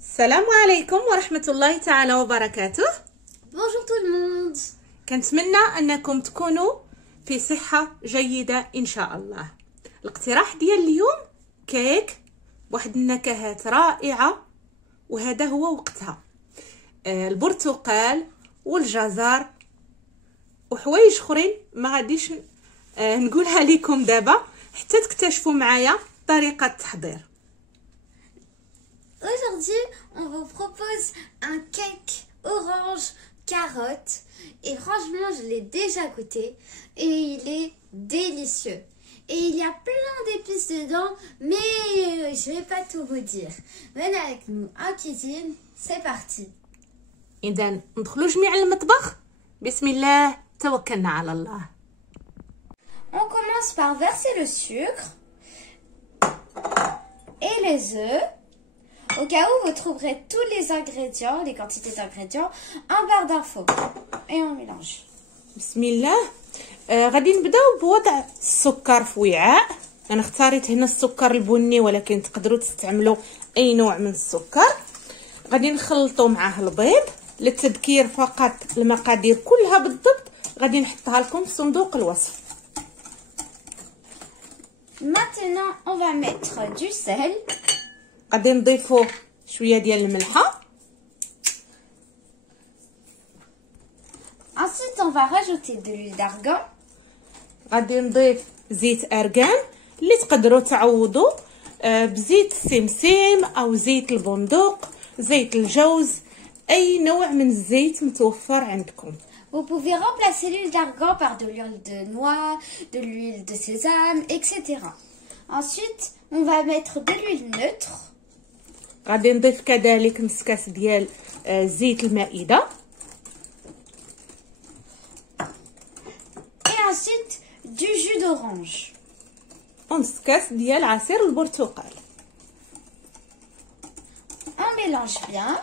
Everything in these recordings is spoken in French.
السلام عليكم ورحمة الله تعالى وبركاته. Bonjour tout le monde. كنتمنى أنكم تكونوا في صحة جيدة إن شاء الله. الاقتراح ديال اليوم كيك بواحد النكهات رائعة، وهذا هو وقتها. البرتقال والجزر وحوايج اخرين ما غاديش نقولها لكم دابا حتى تكتشفوا معايا طريقة التحضير. Aujourd'hui, on vous propose un cake orange carotte. Et franchement, je l'ai déjà goûté et il est délicieux. Et il y a plein d'épices dedans, mais je vais pas tout vous dire. Venez avec nous en cuisine, c'est parti. إذا ندخلوا جميع المطبخ. بسم الله توكلنا على الله. On commence par verser le sucre et les œufs. Au cas où, vous trouverez tous les ingrédients, les quantités d'ingrédients, en barre d'infos. Et on mélange. بسم الله. غادي نبداو بوضع السكر في وعاء. انا اختاريت هنا السكر البني، ولكن تقدروا تستعملوا اي نوع من السكر. غادي نخلطوا معاه البيض. للتذكير فقط المقادير كلها بالضبط غادي نحطها لكم في صندوق الوصف. Maintenant, on va mettre du sel. غادي نضيفوا شويه ديال الملحه. Ensuite, on va rajouter de l'huile d'argan. غادي نضيف زيت ارغان اللي تقدروا تعوضوا بزيت السمسم او زيت البندق، زيت الجوز، اي نوع من الزيت متوفر عندكم. Vous pouvez remplacer l'huile d'argan par de l'huile de noix, de l'huile de sésame, etc. Ensuite, on va mettre de l'huile neutre. غادي نضيف كذلك نص كاس ديال زيت المائده. Et ensuite, du jus d'orange. ونص كاس ديال عصير البرتقال. On mélange bien.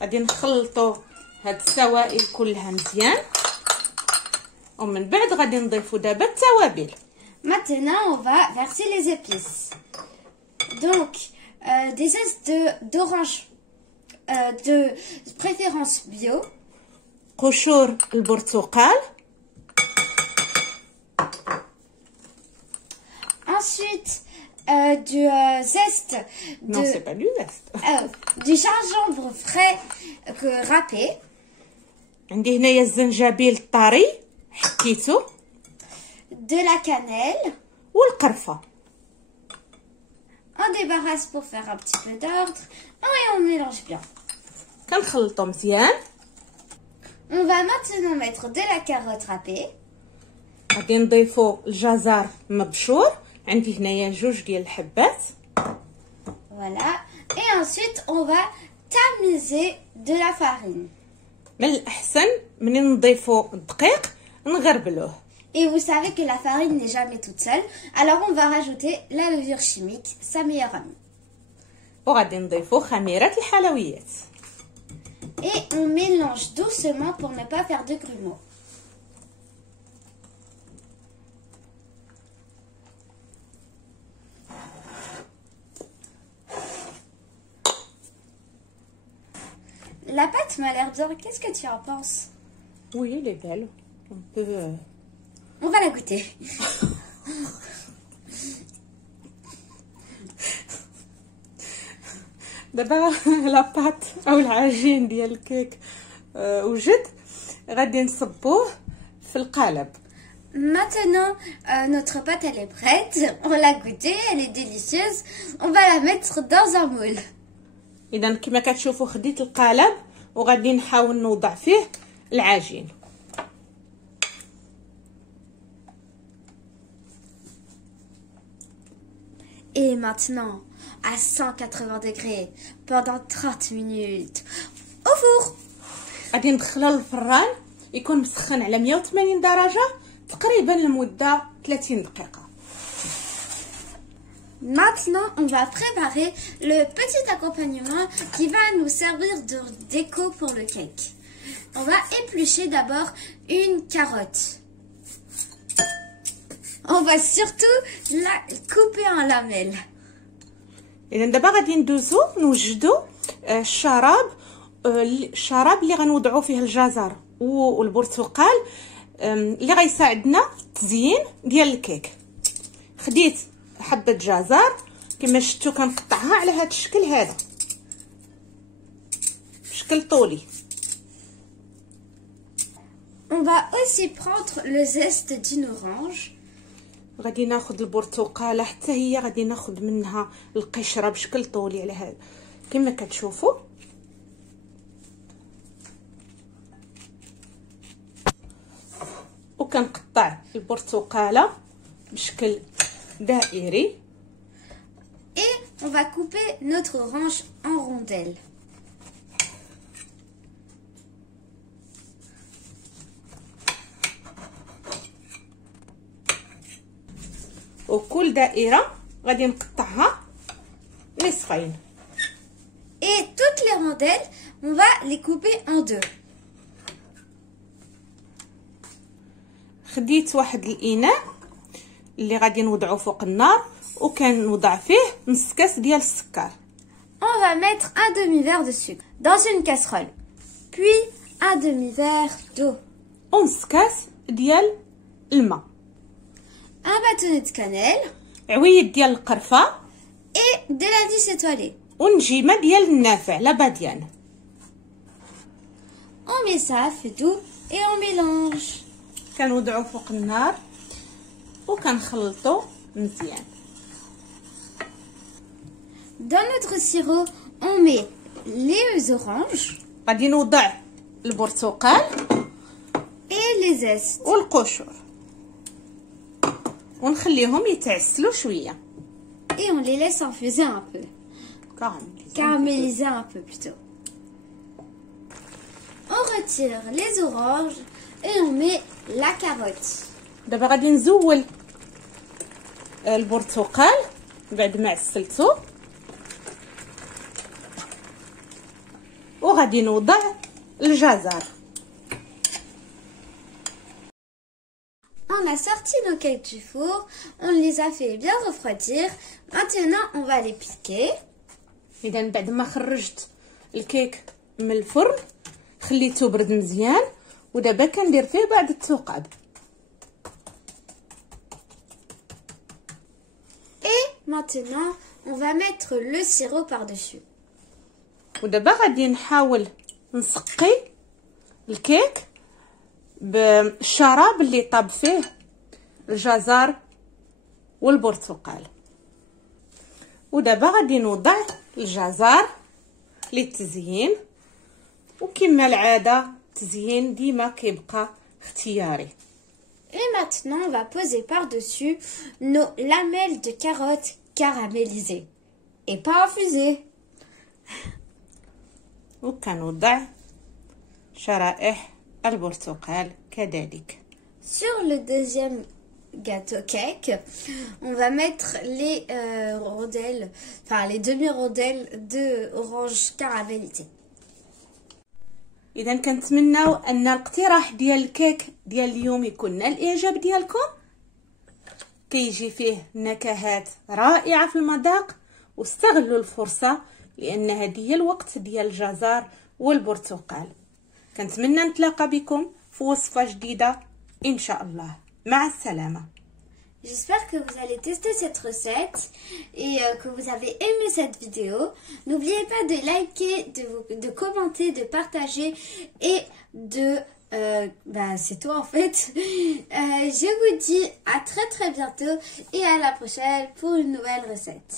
غادي نخلطوا هاد السوائل كلها مزيان، ومن بعد غادي نضيفوا دابا التوابل. Maintenant, on va verser les épices. Donc, des zestes d'orange de préférence bio. قشور البرتقال. Ensuite, du zeste Non, c'est pas du zeste. du gingembre frais râpé. عندي هنايا الزنجبيل الطري حكيته. De la cannelle. والقرفه. On débarrasse pour faire un petit peu d'ordre. Et on mélange bien. كنخلطوا مزيان. On va maintenant mettre de la carotte râpée. غادي نضيفوا الجزر مبشور، عندي هنايا جوج ديال الحبات. Voilà. Et ensuite, on va tamiser de la farine. من الأحسن منين نضيفوا الدقيق نغربلوه. Et vous savez que la farine n'est jamais toute seule. Alors, on va rajouter la levure chimique, sa meilleure amie. وغادي نضيفوا خميرة الحلويات. Et on mélange doucement pour ne pas faire de grumeaux. La pâte m'a l'air bien. Qu'est-ce que tu en penses? Oui, elle est belle. On peut... On va la goûter. دابا لاباط او العجين ديال الكيك وجد، غادي نصبوه في القالب. Maintenant, notre pâte elle est prête. On l'a goûtée, elle est délicieuse. On va la mettre dans un moule. اذا كما كتشوفوا خديت القالب وغادي نحاول نوضع فيه العجين. Et maintenant, à 180 degrés, pendant 30 minutes, au four. غادي ندخلها للفران يكون مسخن على 180 درجة تقريبا لمدة 30 دقيقة. Maintenant, on va préparer le petit accompagnement qui va nous servir de déco pour le cake. On va éplucher d'abord une carotte. On va surtout la couper en lamelles. اذا دابا غادي ندوزو نوجدو الشراب اللي غنوضعوا فيه الجزر والبرتقال اللي غيساعدنا التزيين ديال الكيك. خديت حبه جزر كما شفتوا كنقطعها على هذا الشكل هذا بشكل طولي. On va aussi prendre le zeste d'une orange. غادي ناخذ البرتقاله حتى هي غادي ناخذ منها القشره بشكل طولي على هذا كما كتشوفوا. وكنقطع البرتقاله بشكل دائري. Et on va couper notre orange en rondelles. وكل دائره غادي نقطعها نصفين. Et toutes les rondelles, on va les couper en deux. خديت واحد الاناء اللي غادي نوضعو فوق النار وكنوضع فيه نص كاس ديال السكر. On va mettre un demi-verre de sucre dans une casserole, puis un demi-verre d'eau, ونص كاس ديال الماء، un bâtonnet de cannelle عويد ديال القرفه et de l'indice étoilé. ونجيمه ديال النافع لا باديان. On met ça à feu doux et on mélange. كنوضعو فوق النار وكنخلطو مزيان. Dans notre sirop, on met les oranges غادي نوضع البرتقال et les zestes. والقشور ونخليهم يتعسلوا شويه. Et on les laisse infuser un peu. Caraméliser un peu plutôt. On retire les oranges et on met la carotte. دابا غادي نزول البرتقال بعد ما عسلته وغادي نوضع الجزر. On a sorti nos cakes du four, on les a fait bien refroidir. Maintenant, on va les piquer. اذا بعد ما خرجت الكيك من الفرن خليته برد مزيان ودابا كندير فيه بعض الثقاب. Et maintenant, on va mettre le sirop par-dessus. ودابا غادي نحاول نسقي الكيك بالشراب اللي طاب فيه الجزر والبرتقال. ودابا غادي نوضع الجزر للتزيين، وكما العاده التزيين ديما كيبقى اختياري. Et maintenant, on va poser par-dessus nos lamelles de carottes caramélisées et pas infusées. وكنوضع شرائح البرتقال كذلك. Sur le deuxième gâteau cake, on va mettre les rondelles, enfin les demi-rondelles de orange caramélisée. اذا كنتمناو ان الاقتراح ديال الكيك ديال اليوم يكون نال الاعجاب ديالكم. كيجي فيه نكهات رائعه في المذاق، واستغلوا الفرصه لان هذه هي الوقت ديال الجزر والبرتقال. كنتمنى نتلاقى بكم في وصفه جديده ان شاء الله. مع السلامه. J'espère que vous allez tester cette recette et que vous avez aimé cette vidéo. N'oubliez pas de liker, de commenter, de partager et de... c'est tout en fait. Je vous dis à très bientôt et à la prochaine pour une nouvelle recette.